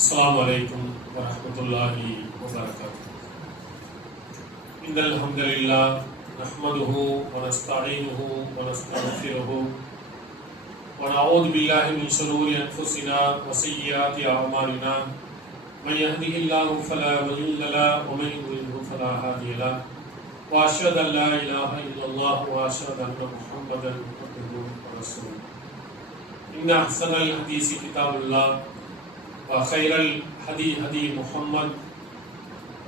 السلام عليكم ورحمة الله وبركاته. إن الحمد لله نحمده ونستعينه ونستغفره ونعوذ بالله من شرور أنفسنا وسيئات أعمالنا. من يهده الله فلا مضل له ومن يضلل فلا هادي له. وأشهد أن لا إله إلا الله وأشهد أن محمدا عبده ورسوله. إن أحسن الحديث كتاب الله وخير الهدي هدي محمد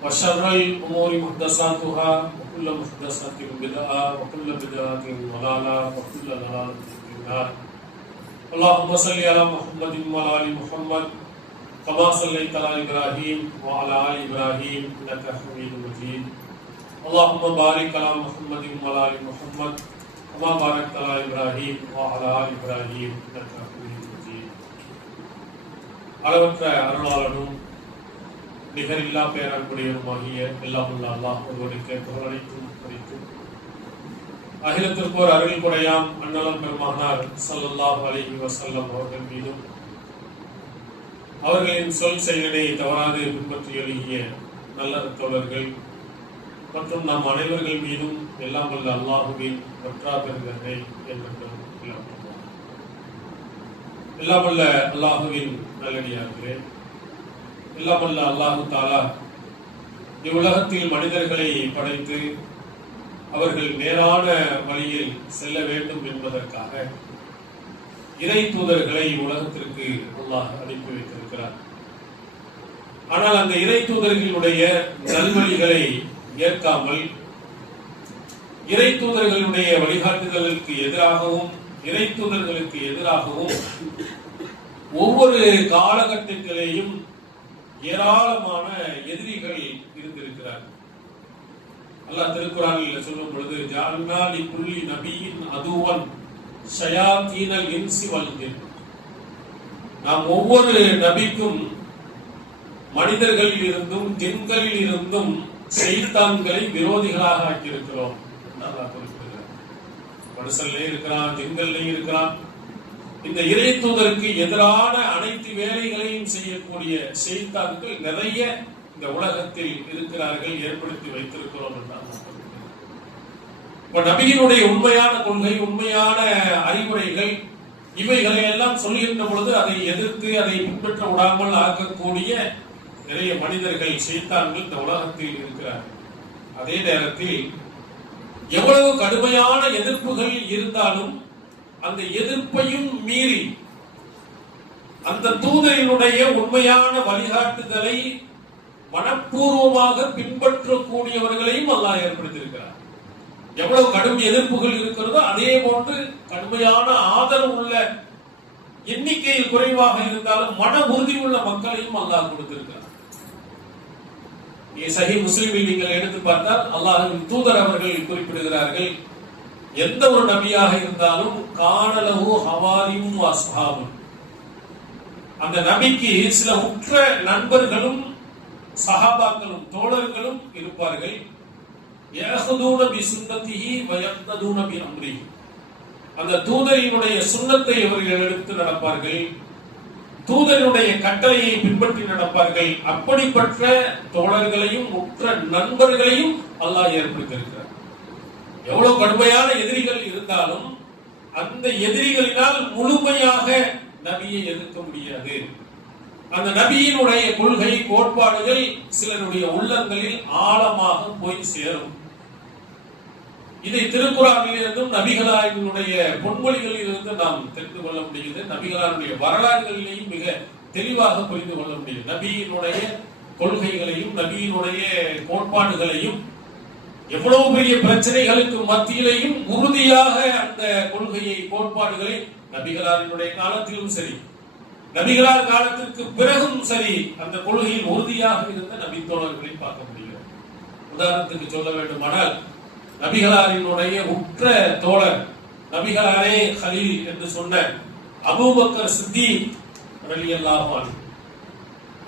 وشر الأمور محدثاتها وكل محدثة بدعة وكل بدعة ضلالة وكل ضلالة في النار. اللهم صل على محمد وعلى آل محمد كما صليت على إبراهيم وعلى آل إبراهيم إنك حميد مجيد. اللهم بارك على محمد وعلى آل محمد كما باركت على إبراهيم وعلى آل إبراهيم إنك حميد مجيد. அளவற்ற அருளாளனும் நிகரில்லா பேரன்புடையனுமாகிய எல்லாம் உள்ள அல்லாஹ் ஒருவனுக்கு புகழனைத்தும் குறித்தும் அகிலத்திற்கோர் அருள் குறையாம் அண்ணலம் பெருமானார் ஸல்லல்லாஹு அலைஹி வஸல்லம் அவர்கள் மீதும் அவர்களின் சொல் செயலை தவறாது பின்பற்றி எழுகிய நல்ல தோழர்கள் மற்றும் நம் அனைவர்கள் மீதும் எல்லாம் வல்ல அல்லாஹுவின் வற்றா பெருங்கருணை என்றென்றும் எல்லாம் வல்ல அல்லாஹுவின் நல்லடியார்களே, எல்லாம் வல்ல அல்லாஹு தஆலா இவ்வுலகத்தில் மனிதர்களை படைத்து அவர்கள் நேரான வழியில் செல்ல வேண்டும் என்பதற்காக இறை தூதர்களை உலகத்திற்கு அல்லாஹ் அனுப்பி வைத்திருக்கிறார். ஆனால் அந்த இறை தூதர்களுடைய நல்வழிகளை ஏற்காமல் இறை தூதர்களுடைய வழிகாட்டுதலுக்கு எதிராகவும் இறை தூதர்களுக்கு எதிராகவும் ஒவ்வொரு காலகட்டத்திலேயும் ஏராளமான எதிரிகள் இருந்திருக்கிறார்கள். அல்லாஹ் திருக்குர்ஆனில் சொல்லும் பொழுது ஜஅல்னா லிகுல்லி நபியின் அதுவன் ஷயாத்தீனல் இன்சி வல் ஜின், நாம் ஒவ்வொரு நபிக்கும் மனிதர்களில் இருந்தும் ஜின்களில் இருந்தும் ஷைத்தான்களை விரோதிகளாக ஆக்கியிருக்கிறோம். அல்லாஹ் குறிப்பிடுகிறார். மனுஷன்லயே இருக்கிறான், ஜின்கள்லயும் இருக்கிறான். இந்த இறை தூதருக்கு எதிரான அனைத்து வேலைகளையும் செய்யக்கூடிய ஷைத்தான்கள் நிறைய இந்த உலகத்தில் இருக்கிறார்கள், ஏற்படுத்தி வைத்திருக்கிறோம் என்றால் நபியினுடைய உண்மையான கொள்கை, உண்மையான அறிவுரைகள் இவைகளை எல்லாம் சொல்கின்ற பொழுது அதை எதிர்த்து அதை பின்பற்ற விடாமல் ஆக்கக்கூடிய நிறைய மனிதர்கள் ஷைத்தான்கள் இந்த உலகத்தில் இருக்கிறார்கள். அதே நேரத்தில் எவ்வளவு கடுமையான எதிர்ப்புகள் இருந்தாலும் அந்த எதிர்ப்பையும் மீறி அந்த தூதரினுடைய உண்மையான வழிகாட்டுதலை மனப்பூர்வமாக பின்பற்றக்கூடியவர்களையும் அல்லாஹ் ஏற்படுத்தியிருக்கிறார். எவ்வளவு கடும் எதிர்ப்புகள் இருக்கிறதோ அதே போன்று கடுமையான ஆதரவு உள்ள எண்ணிக்கையில் குறைவாக இருந்தாலும் மன உறுதி உள்ள மக்களையும் அல்லாஹ் கொடுத்திருக்கிறார். சஹீஹ் முஸ்லிமில் நீங்கள் எடுத்து பார்த்தால் அல்லாஹ்வின் தூதர் அவர்கள் குறிப்பிடுகிறார்கள், எந்த ஒரு நபியாக இருந்தாலும் கானலஹு ஹவாரியும் அஸ்ஹாபுன், அந்த நபிக்கு சில உற்ற நண்பர்களும் சஹாபாக்களும் தோழர்களும் இருப்பார்கள். யஹ்துன பி சுன்னத்திஹி வ யக்ததுன பி அம்ரிஹி, அந்த தூதரினுடைய சுன்னத்தை அவர்கள் எடுத்து நடப்பார்கள், தூதரினுடைய கட்டளையை பின்பற்றி நடப்பார்கள். அப்படிப்பட்ட தோழர்களையும் உற்ற நண்பர்களையும் அல்லாஹ் ஏற்படுத்தியிருக்கிறார். எவ்வளவு கடுமையான எதிரிகள் இருந்தாலும் அந்த எதிரிகளினால் முழுமையாக நபியை எதிர்க்க முடியாது. அந்த நபியினுடைய கொள்கை கோட்பாடுகள் சிலருடைய உள்ளங்களில் ஆழமாக போய் சேரும். இதை திருக்குர்ஆனில் இருந்தும் நபிகளாரினுடைய பொன்மொழிகளில் இருந்து நாம் தெரிந்து கொள்ள முடியுது. நபிகளாருடைய வரலாறுகளிலேயும் மிக தெளிவாக புரிந்து கொள்ள முடியும். நபியினுடைய கொள்கைகளையும் நபியினுடைய கோட்பாடுகளையும் எவ்வளவு பெரிய பிரச்சனைகளுக்கு மத்தியிலையும் உறுதியாக அந்த கொள்கையை கோட்பாடுகளை நபிகளாரினுடைய காலத்திலும் சரி நபிகளார் காலத்திற்கு பிறகும் சரி அந்த கொள்கையில் உறுதியாக இருந்த நபித்தோழர்களை பார்க்க முடியும். உதாரணத்துக்கு சொல்ல வேண்டுமானால் நபிகளாரினுடைய உற்ற தோழர் நபிகளாரே கலீல் என்று சொன்ன அபூபக்கர் சித்தீக் ரலியல்லாஹு அன்ஹு,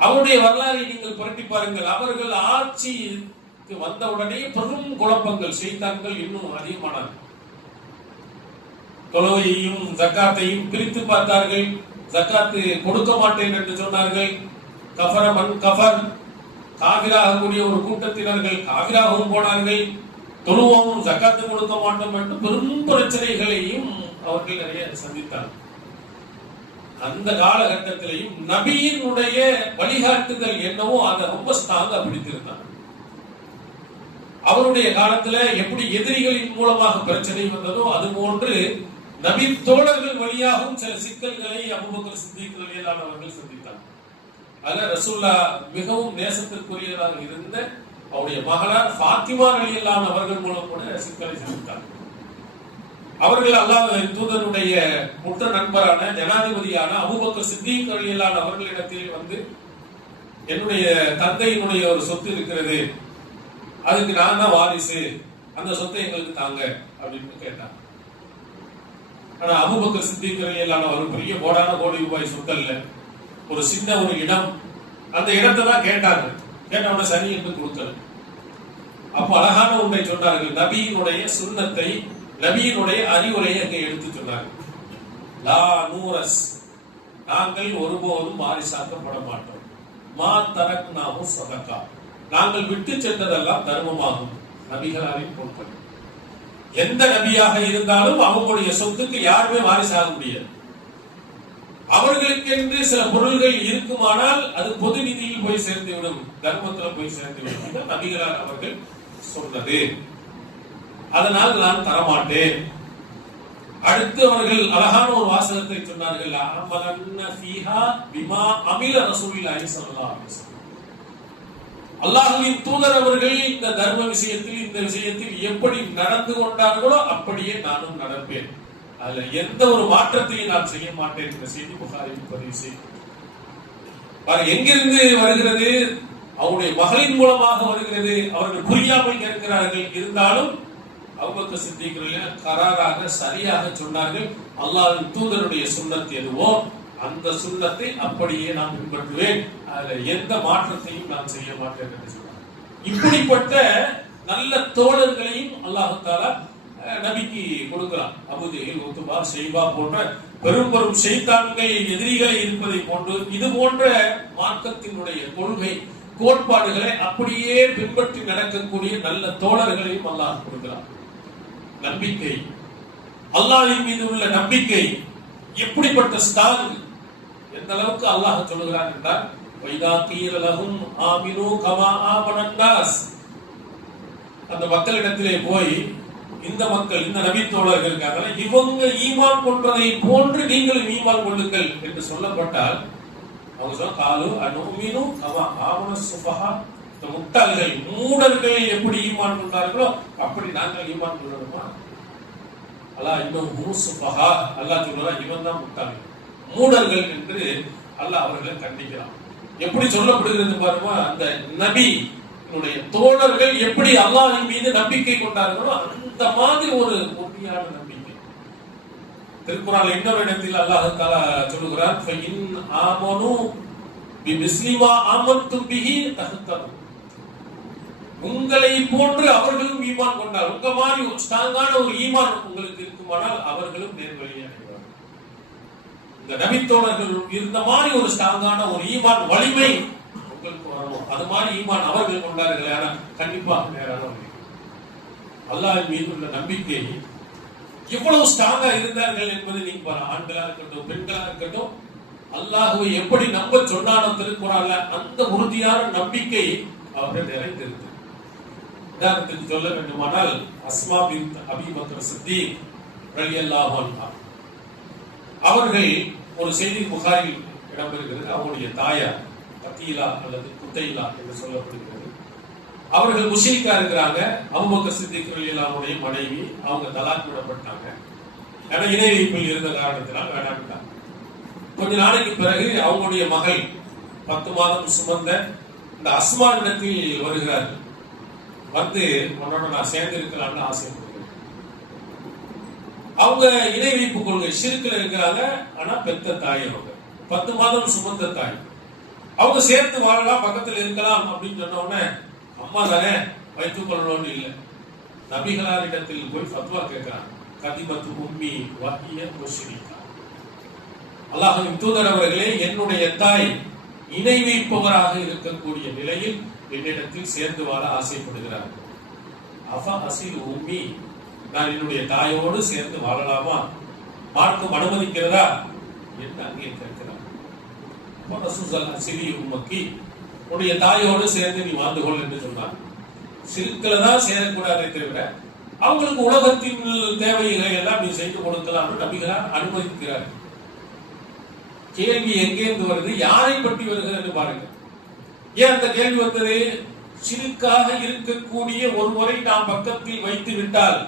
அவருடைய வரலாறை நீங்கள் புரட்டி பாருங்கள். அவர்கள் ஆட்சிக்கு வந்தவுடனே பெரும் குழப்பங்கள், ஷைத்தான்கள் இன்னும் அதிகமானார்கள். தொழுகையையும் ஜக்காத்தையும் பிரித்து பார்த்தார்கள். ஜக்காத்து கொடுக்க மாட்டேன் என்று சொன்னார்கள். கஃபரமன் கஃபர், காபிராகக்கூடிய ஒரு கூட்டத்தினர்கள் காபிராகவும் போனார்கள். தொழுவோம், ஜக்காத்து கொடுக்க மாட்டோம் என்று பெரும் பிரச்சனைகளையும் அவர்கள் நிறைய சந்தித்தார்கள். அந்த காலகட்டத்திலையும் நபியினுடைய வழிகாட்டுதல் என்னவோ அதை ரொம்ப ஸ்ட்ராங்கா பிடித்திருந்தார். அவருடைய காலத்துல எப்படி எதிரிகளின் மூலமாக பிரச்சனை வந்ததோ அது போன்று நபி தோழர்கள் வழியாகவும் சில சிக்கல்களை அபூபக்கர் சித்திக் ரலியல்லாஹு அன்ஹு அவர்கள் சந்தித்தார். அதுல ரசூலுல்லா மிகவும் நேசத்திற்குரியதாக இருந்த அவருடைய மகளார் ஃபாத்திமா ரலியல்லாஹு அன்ஹா அவர்கள் மூலம் கூட சிக்கலை சந்தித்தார். அவர்கள் அல்லாஹ்வின் தூதருடைய முற்ற நண்பரான ஜனாதிபதியான அபூபக்கர் சித்திக் ரலியல்லாஹு அன்ஹு அவர்களிடத்தில் வந்து, என்னுடைய தந்தையினுடைய ஒரு சொத்து இருக்கிறது, அதுக்கு நான் தான் வாரிசு, அந்த சொத்தை எங்களுக்கு தாங்க அப்படின்னு கேட்டாங்க. ஆனா அபூபக்கர் சித்திக் ரலியல்லாஹு அன்ஹு ஒரு பெரிய கோடி ரூபாய் சொத்து அல்ல, ஒரு சின்ன ஒரு இடம், அந்த இடத்தை தான் கேட்டாங்க. கேட்டவன சரி என்று கொடுக்கல. அப்போ அழகான ஒன்றை சொன்னார்கள். நபியினுடைய சுன்னத்தை, நபியினுடைய அறிவுரையை அங்கே எடுத்து சொன்னார்கள். லா நூரஸ், நாங்கள் ஒருபோதும் வாரிசாக்கப்பட மாட்டோம். மா தரக்னாஹு சதகா, நாங்கள் விட்டு சென்றதெல்லாம் தர்மமாகும். நபிகளாரின் பொறுப்பு. எந்த நபியாக இருந்தாலும் அவங்களுடைய சொத்துக்கு யாருமே வாரிசாக முடியாது. அவர்களுக்கென்று சில பொருள்கள் இருக்குமானால் அது பொது நிதியில் போய் சேர்ந்துவிடும், தர்மத்தில் போய் சேர்ந்துவிடும். நபிகளார் அவர்கள் சொன்னது. அதனால் நான் தரமாட்டேன். அடுத்து அவர்கள் அழகான ஒரு வாசகத்தை சொன்னார்கள். அமலன்ன ஃபீஹா பிமா அமில ரசூலுல்லாஹி ஸல்லல்லாஹு அலைஹி வஸல்லம். அல்லாஹ்வின் தூதர் அவர்கள் இந்த தர்ம விஷயத்தில், இந்த விஷயத்தில் எப்படி நடந்து கொண்டார்களோ அப்படியே நானும் நடப்பேன். அதுல எந்த ஒரு மாற்றத்தையும் நான் செய்ய மாட்டேன் என்ற செய்தி புகாரில் பதிவு செய்யும். எங்கிருந்து வருகிறது? அவருடைய மகளின் மூலமாக வருகிறது. அவர்கள் புரியாமல் கேட்கிறார்கள். இருந்தாலும் அபூபக்கர் சித்திக் கராராக சரியாக சொன்னார்கள். அல்லாஹ்வின் தூதருடைய சுன்னத் எதுவோ அந்த சுன்னத்தை அப்படியே நான் பின்பற்றுவேன். அதுல எந்த மாற்றத்தையும் நான் செய்ய மாட்டேன் என்று சொன்னார். இப்படிப்பட்ட நல்ல தோழர்களையும் அல்லாஹ் தஆலா நபிக்கு கொடுக்கிறான். அபூஜஹல், உத்பா, ஷைபா போன்ற பெரும் பெரும் ஷைத்தான்கள் எதிரிகளை இருப்பதை போன்று இது போன்ற மார்க்கத்தினுடைய கொள்கை கோட்பாடுகளை அப்படியே பின்பற்றி நடக்கக்கூடிய நல்ல தோழர்களையும் அல்லாஹ் கொடுக்கிறான். நம்பிக்கை, அல்லாஹ்வின் மீது உள்ள நம்பிக்கை எப்படிப்பட்ட ஸ்ட்ராங், எந்த அளவுக்கு அல்லாஹ் சொல்லுகிறான் என்றால், வைதா கீல லஹும் ஆமினு கமா ஆமனன் நாஸ், அந்த மக்களிடத்திலே போய் இந்த மக்கள், இந்த நபி தோழர்கள் இருக்காங்க, இவங்க ஈமான் கொண்டதை போன்று நீங்களும் ஈமான் கொள்ளுங்கள் என்று சொல்லப்பட்டால் அவங்க சொல்ல காலு அனுமினு கமா ஆமன சுஃபஹா, இந்த முட்டாள்கள் மூடர்கள் எப்படி ஈமான் கொண்டார்களோ அப்படி நாங்கள் ஈமான் கொள்ளணுமா? அல்லாஹ் இன்னும் சுஃபஹா, அல்லாஹ் சொல்றான் இவன் தான் முட்டாள்கள், மூடர்கள் என்று அல்லாஹ் அவர்களை கண்டிக்கிறான். எப்படி சொல்லப்படுகிறது பாருங்க. அந்த நபி தோழர்கள் எப்படி அல்லாஹ்வின் மீது நம்பிக்கை கொண்டார்களோ அந்த மாதிரி ஒரு உறுதியான நம்பிக்கை. திருக்குறான்ல இன்னொரு இடத்தில் அல்லாஹ் தஆலா சொல்லுகிறார், ஃபஇன் ஆமனு பிமிஸ்லிமா ஆமன்தும் பிஹி தஹ்தது, உங்களை போன்று அவர்களும் ஈமான் கொண்டார், உங்க மாதிரி ஒரு ஸ்ட்ராங்கான ஒரு ஈமான் உங்களுக்கு இருக்குமானால் அவர்களும் நேர்வழியை அடைவார்கள். இந்த நபி தோழர்கள் இருந்த மாதிரி ஒரு ஸ்ட்ராங்கான ஒரு ஈமான் வலிமை உங்களுக்கு வரணும். அது மாதிரி ஈமான் அவர்கள் கொண்டார்கள். ஆனால் கண்டிப்பாக நேரான அல்லாஹ்வின் மீது உள்ள நம்பிக்கை எவ்வளவு ஸ்ட்ராங்கா இருந்தார்கள் என்பது நீங்க பாருங்க. ஆண்களா இருக்கட்டும், பெண்களா இருக்கட்டும், அல்லாஹ்வை எப்படி நம்ப சொன்னானோ திருக்குறான்ல அந்த உறுதியான நம்பிக்கை அவர்கள் நிறைந்திருந்தது. உதாரணத்துக்கு சொல்ல வேண்டுமானால் அஸ்மா பின்த் அபீ பக்கர் சித்தீக் ரலியல்லாஹு அன்ஹா அவர்கள், ஒரு செய்தி புகாரில் இடம்பெறுகிறது, அவருடைய தாயார் கத்தீலா அல்லது குத்தைலா என்று சொல்லப்படுகிறது. அவர்கள் முஷ்ரிக்கா இருக்கிறாங்க. அபூபக்கர் சித்திக் ரலியல்லாஹு அன்ஹுடைய மனைவி, அவங்க தலாக் விடப்பட்டாங்க. ஏன்னா இணை வைப்பில் இருந்த காரணத்தினால் வேண்டாம். கொஞ்ச நாளைக்கு பிறகு அவங்களுடைய மகள் 10 மாதம் சுமந்த இந்த அஸ்மா இடத்தில் வருகிறார்கள். வந்து உன்னோட நான் சேர்ந்து இருக்கலாம்னு ஆசைப்படுகிறேன். அவங்க இணை வைப்பு கொள்கை ஷிர்க்ல இருக்கிறாங்க. ஆனா பெத்த தாய், அவங்க 10 மாதம் சுமந்த தாய், அவங்க சேர்த்து வாழலாம், பக்கத்தில் இருக்கலாம் அப்படின்னு சொன்ன உடனே அம்மா தானே வைத்துக் கொள்ளணும்னு இல்லை, நபிகளாரிடத்தில் போய் ஃபத்வா கேட்கிறாங்க. கதிமத்து உம்மி வஹிய முஷ்ரிகா, அல்லாஹ்வின் தூதர் அவர்களே, என்னுடைய தாய் இணை வைப்பவராக இருக்கக்கூடிய நிலையில் என்னிடத்தில் சேர்ந்து வாழ ஆசைப்படுகிறார். அஃப அசில் உம்மி, நான் என்னுடைய தாயோடு சேர்ந்து வாழலாமா, மார்க்கம் அனுமதிக்கிறதா என்று அங்கே கேட்கிறார். அசிலி உம்மக்கி, உன்னுடைய தாயோடு சேர்ந்து நீ வாழ்ந்து கொள் என்று சொன்னார். சிறுக்களை தான் சேரக்கூடாதே தவிர அவங்களுக்கு உலகத்தின் தேவைகளை எல்லாம் நீ செய்து கொடுக்கலாம் நபிகளார் அனுமதிக்கிறார். கேள்வி எங்கேருந்து வருது, யாரை பற்றி வருகிறது பாருங்க. ஏன் அந்த கேள்வி வந்தது? சிறுக்காக இருக்கக்கூடிய ஒருவரை நாம் பக்கத்தில் வைத்து விட்டால்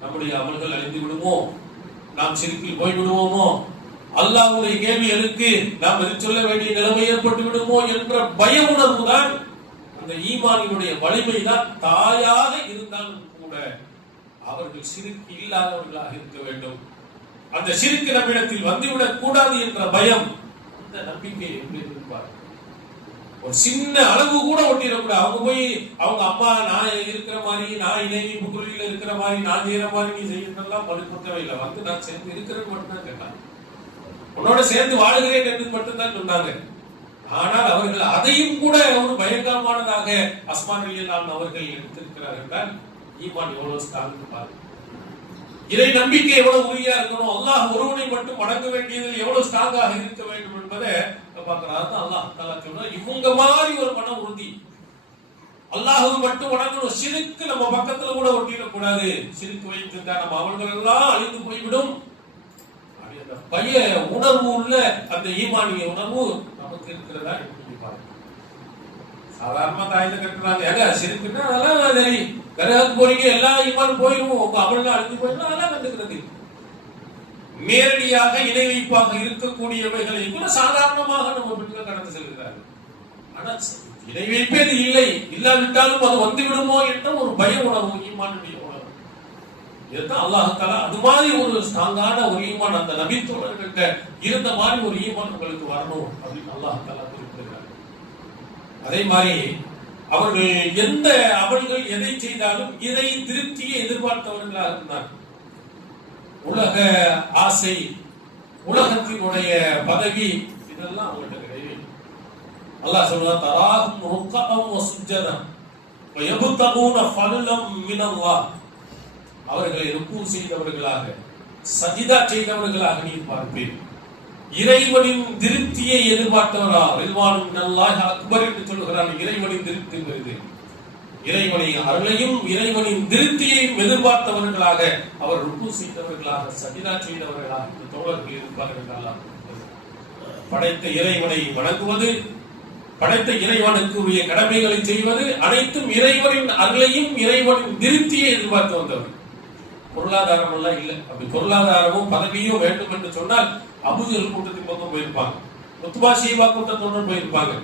நம்முடைய அமல்கள் அழிந்து விடுமோ, நாம் சிறுக்கில் போய் விடுவோமோ, அல்லாஹ்வுடைய கேள்விகளுக்கு நாம் பதில் சொல்ல வேண்டிய நிலைமை ஏற்பட்டு விடுமோ என்ற பய உணர்வு தான் அந்த ஈமானினுடைய வலிமை தான். தாயாக இருந்தாலும் கூட அவர்கள் சிறுக்கு இல்லாதவர்களாக இருக்க வேண்டும். அந்த சிறுக்கு நம்மிடத்தில் வந்துவிடக் கூடாது என்ற பயம், அந்த நம்பிக்கை எப்படி இருப்பார். ஒரு சின்ன அளவு கூட ஒட்டிடக்கூடாது. அவங்க போய் அவங்க அம்மா நான் இருக்கிற மாதிரி, நான் இணைப்பு தொழில இருக்கிற மாதிரி, நான் செய்யற மாதிரி நீ செய்யறதெல்லாம் வலுப்பட்டவே இல்லை. வந்து நான் சேர்ந்து இருக்கிறது மட்டும்தான் கேட்டாங்க, உன்னோட சேர்ந்து வாழுகிறேன் என்று மட்டும்தான் சொன்னாங்க. ஆனால் அவர்கள் அதையும் கூட ஒரு பயங்கரமானதாக அஸ்மான் ரலியல்லாஹு அவர்கள் எடுத்திருக்கிறார்கள் என்றால் ஈமான் எவ்வளவு ஸ்ட்ராங் பாருங்க. இறை நம்பிக்கை எவ்வளவு உறுதியா இருக்கணும், அல்லாஹ் ஒருவனை மட்டும் வணங்க வேண்டியது எவ்வளவு ஸ்ட்ராங்காக இருக்க வேண்டும் என்பதை பார்க்கிறார். அல்லாஹ் தஆலா சொல்றார், இவங்க மாதிரி ஒரு மன உறுதி, அல்லாஹ்வை மட்டும் வணங்கணும். சிறுக்கு நம்ம பக்கத்துல கூட ஒட்டிடக்கூடாது. சிறுக்கு வைத்திருந்தா நம்ம அவர்கள் எல்லாம் அழிந்து போய்விடும். அந்த பய உணர்வு உள்ள அந்த ஈமானிய உணர்வு நமக்கு இருக்கிறதா எப்படி பாருங்க. சாதாரணமா தாயில கட்டுறாங்க, சிறுக்குன்னா அதெல்லாம் சரி, கரகம் போறீங்க எல்லா ஈமான் போயிடும், உங்க அமல்கள் அழிஞ்சு போயிடும், அதெல்லாம் கண்டுக்கிறது. நேரடியாக இணை வைப்பாக இருக்கக்கூடியவைகளை கூட சாதாரணமாக நம்ம பெண்கள் கடந்து செல்கிறார்கள். ஆனால் இணை வைப்பது இல்லை, இல்லாவிட்டாலும் அது வந்து விடுமோ என்ற ஒரு பய உணர்வு, ஈமானுடைய உணர்வு. இதுதான் அல்லாஹ் தஆலா அது மாதிரி ஒரு ஸ்ட்ராங்கான ஒரு ஈமான் அந்த நபித்தோழர்கிட்ட இருந்த மாதிரி ஒரு ஈமான் உங்களுக்கு வரணும் அப்படின்னு அல்லாஹ் தஆலா குறிப்பிடுகிறார். அதே மாதிரி அவர்கள் எந்த அமல்கள் எதை செய்தாலும் இதை திருப்தியை எதிர்பார்த்தவர்களாக இருந்தார். உலக ஆசை, உலகத்தினுடைய பதவி இதெல்லாம் அவங்கள்ட்ட கிடையாது. அல்லாஹ் சொல்றார், தராஹும் ருக்கஅம் வ சுஜ்ஜதன் வ யப்தகூன ஃபضலம் மினல்லாஹ். அவர்களை ருக்கு செய்தவர்களாக, சஜிதா செய்தவர்களாக நீ பார்ப்பேன். இறைவனின் திருப்தியை எதிர்பார்த்தவரா, ரில்வானும் மினல்லாஹி அக்பர் என்று சொல்கிறான். இறைவனின் திருப்தி வருது, இறைவனை அருளையும் இறைவனின் திருப்தியையும் எதிர்பார்த்தவர்களாக அவர் ருக்கு செய்தவர்களாக, சஜிதா செய்தவர்களாக இந்த தோழர்கள் இருப்பார்கள். படைத்த இறைவனை வணங்குவது, படைத்த இறைவனுக்கு உரிய கடமைகளை செய்வது அனைத்தும் இறைவனின் அருளையும் இறைவனின் திருப்தியை எதிர்பார்த்து வந்தவர். பொருளாதாரம் எல்லாம் இல்லை. அப்படி பொருளாதாரமும் பதவியும் வேண்டும் என்று சொன்னால் அபூஜல் கூட்டத்தின் பக்கம் போயிருப்பாங்க, உத்பா ஷைபா கூட்டத்தோடு போயிருப்பாங்க.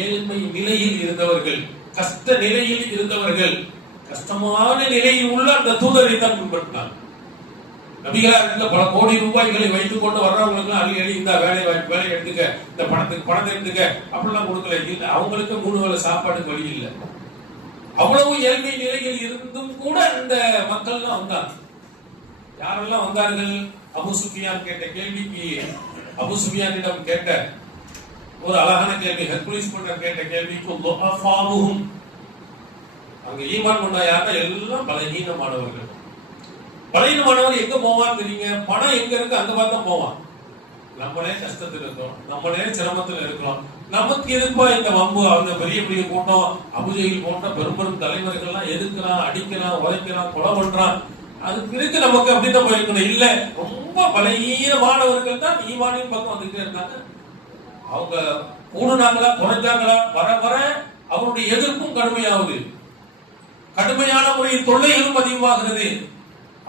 ஏழ்மை நிலையில் இருந்தவர்கள், கஷ்ட நிலையில் இருந்தவர்கள், கஷ்டமான நிலையில் உள்ள அந்த தூதரை தான் பின்பற்றினார். நபிகளார் பல கோடி ரூபாய்களை வைத்துக் கொண்டு வர்றவங்களுக்கு அள்ளி அள்ளி இந்த வேலை எடுத்துக்க, இந்த பணத்தை எடுத்துக்க அப்படிலாம் கொடுக்கல. இல்லை, அவங்களுக்கு 3 வேளை சாப்பாடு வழி இல்லை. அவ்வளவு ஏழ்மை நிலையில் இருந்தும் கூட இந்த மக்கள்லாம் வந்தாங்க. யாரெல்லாம் வந்தார்கள்? அபூ சுஃபியான் கேட்ட கேள்விக்கு, அபூ சுஃபியானிடம் கேட்ட ஒரு அழகான கேள்வி, ஹெர்குலிஸ் மன்னர் கேட்ட கேள்விக்கு துஅஃபாஹும், அங்க ஈமான் கொண்ட யாரா எல்லாம் பலகீனமானவர்கள். பலகீனமானவர் எங்க போவான்னு தெரியுங்க? பணம் எங்க இருக்கு அங்க பார்த்தா போவான். நம்மளே கஷ்டத்துல இருக்கோம், நம்மளே சிரமத்துல இருக்கிறோம், நமக்கு எதுப்பா இந்த வம்பு? அந்த பெரிய பெரிய கூட்டம், அபூஜஹில் போன்ற பெரும் தலைவர்கள்லாம் எதுக்குறான், அடிக்கிறான், உதைக்கிறான், கொலை பண்றான், அதுக்கு இருக்கு நமக்கு அப்படின்னு போயிருக்கணும். இல்ல, ரொம்ப பலகீனமானவர்கள் தான் ஈமானின் பக்கம் வந்துட்டே இருந்தாங்க. அவங்க கூடுனாங்களா குறைஞ்சாங்களா, வர வர அவருடைய எதிர்ப்பும் கடுமையாகுது, கடுமையான முறையில் தொல்லைகளும் அதிகமாகிறது.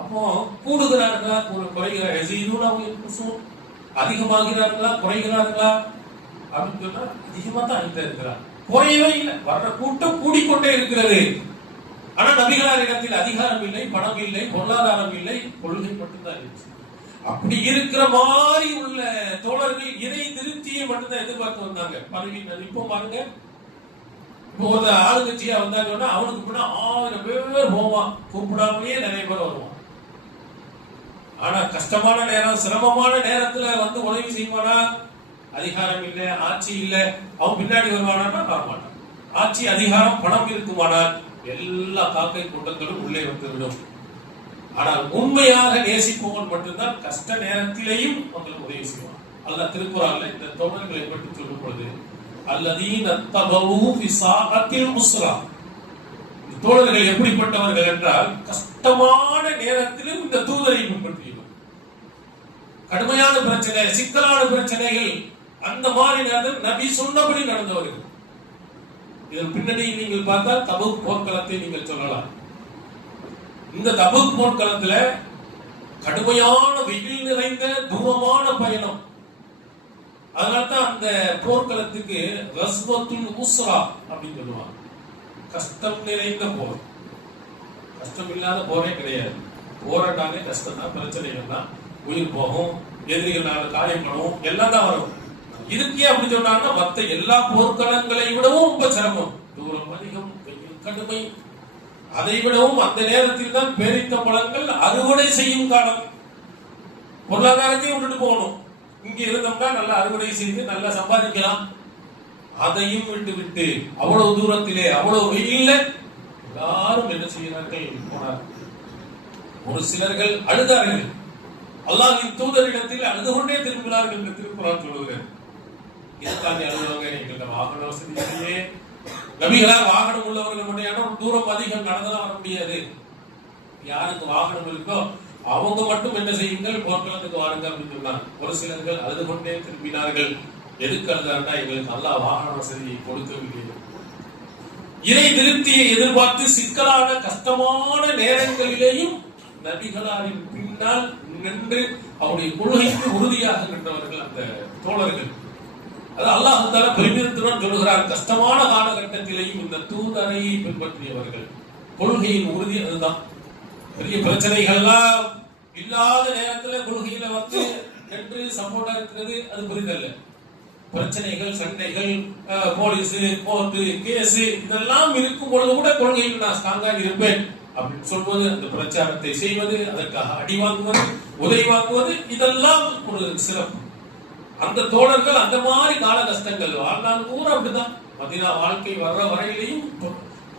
அப்போ கூடுகிறார்களா குறைகிறார்கள், அதிகமாகிறார்களா குறைகிறார்களா அப்படின்னு சொன்னா அதிகமா தான் அழித்த இருக்கிறார், குறையவே இல்லை. வர்ற கூட்டம் கூடிக்கொண்டே இருக்கிறது. ஆனா நபிகளார் இடத்தில் அதிகாரம் இல்லை, பணம் இல்லை, பொருளாதாரம் இல்லை, கொள்கை மட்டும்தான் இருந்துச்சு. அப்படி இருக்கிற மாதிரி உள்ள தோழர்கள் இறை திருப்தியை மட்டும்தான் எதிர்பார்த்து வந்தாங்க. பதவி இப்போ பாருங்க, இப்போ ஒரு ஆளுங்கட்சியா வந்தாங்கன்னா அவனுக்கு முன்னா 1000 பேர் போவான், கூப்பிடாமலேயே நிறைய பேர் வருவான். ஆனா கஷ்டமான நேரம், சிரமமான நேரத்துல வந்து உதவி செய்வானா? அதிகாரம் இல்லை, ஆட்சி இல்லை, அவன் பின்னாடி வருவானா? வரமாட்டான். ஆட்சி, அதிகாரம், பணம் இருக்குமானால் எல்லா காக்கை கூட்டங்களும் உள்ளே வந்துவிடும். ஆனால் உண்மையாக நேசிப்பவன் மட்டும்தான் கஷ்ட நேரத்திலேயும் மக்களுக்கு உதவி செய்வான். அல்லாஹ் திருக்குறான்ல இந்த தோழர்களை பற்றி சொல்லும் பொழுது அல்லதீன தபவு ஃபி ஸாஅத்தில் உஸ்ரா, தோழர்கள் எப்படிப்பட்டவர்கள் என்றால் கஷ்டமான நேரத்திலும் இந்த தூதரை பின்பற்றியவர். கடுமையான பிரச்சனை, சிக்கலான பிரச்சனைகள், அந்த மாதிரி நேரத்தில் நபி சொன்னபடி நடந்தவர்கள். இதன் பின்னணியில் நீங்கள் பார்த்தால் தபுக் போர்க்களத்தை நீங்கள் சொல்லலாம். இந்த தபுக் போர்க்களத்துல கடுமையான வெயில் நிறைந்த தூரமான பயணம். அதனால்தான் அந்த போர்க்களத்துக்கு ரஸ்வத்துல் உஸ்ரா அப்படின்னு சொல்லுவாங்க. கஷ்டம் நிறைந்த போர். கஷ்டம் இல்லாத போரே கிடையாது. போராட்டாலே கஷ்டம் தான், பிரச்சனைகள் தான், உயிர் போகும், எதிரிகள் காயப்படும், எல்லாம் தான் வரும். இதுக்கே அப்படி சொன்னாங்கன்னா மற்ற எல்லா போர்க்களங்களை விடவும் ரொம்ப சிரமம், தூரம் அதிகம், வெயில் கடுமை. அதை விடவும் அந்த நேரத்தில் தான் பேரித்த பழங்கள் அறுவடை செய்யும் காலம். பொருளாதாரத்தையும் விட்டுட்டு போகணும். இங்க இருந்தோம்னா நல்லா அறுவடை செய்து நல்லா சம்பாதிக்கலாம். அதையும் விட்டு விட்டு அவ்வளவு தூரத்திலே அவ்வளவு வெயில்ல எல்லாரும் என்ன செய்கிறார்கள்? போனார். ஒரு சிலர்கள் அழுதார்கள். அல்லாஹ்வின் தூதரிடத்தில் அழுது கொண்டே திரும்பினார்கள் என்று திருக்குறான் சொல்லுகிறார். இதற்காக அழுதவங்க, எங்கள்கிட்ட வாகன வசதி இல்லையே, நபிகளார் வாகனம் உள்ளவர்கள் மட்டும் தூரம் அதிகம் நடந்தெல்லாம் வர முடியாது. யாருக்கு வாகனம் இருக்கோ அவங்க மட்டும் என்ன செய்யுங்கள், போர்க்களத்துக்கு வாருங்க அப்படின்னு சொன்னாங்க. ஒரு சிலர்கள் அழுது கொண்டே திரும்பினார்கள். எதுக்கு அழுதாண்டா? எங்களுக்கு அல்லாஹ் வாகன வசதியை கொடுக்கவில்லை. இறை திருப்தியை எதிர்பார்த்து சிக்கலான கஷ்டமான நேரங்களிலேயும் நபிகளாரின் பின்னால் நின்று அவருடைய கொள்கைக்கு உறுதியாக நின்றவர்கள் அந்த தோழர்கள். அது அல்லாஹ் தஆலா பெருமிதத்துடன் சொல்கிறார், கஷ்டமான காலகட்டத்திலேயும் இந்த தூதரை பின்பற்றியவர்கள். கொள்கையின் உறுதி அதுதான். பெரிய பிரச்சனைகள்லாம் இல்லாத நேரத்தில் கொள்கையில வந்து நின்று சப்போர்ட்டா இருக்கிறது அது புரிதல்ல. பிரச்சனைகள், சண்டைகள், போலீஸ், கோர்ட்டு, கேஸ் இதெல்லாம் இருக்கும் பொழுது கூட கொள்கையில் நான் ஸ்ட்ராங்காக இருப்பேன் அப்படின்னு சொல்வது, அந்த பிரச்சாரத்தை செய்வது, அதற்காக அடி வாங்குவது, உதவி வாங்குவது, இதெல்லாம் ஒரு சிறப்பு. அந்த தோழர்கள் அந்த மாதிரி கால கஷ்டங்கள் வாழ்நாள் பூரா அப்படிதான். மதீனா வாழ்க்கை வர்ற வரையிலையும்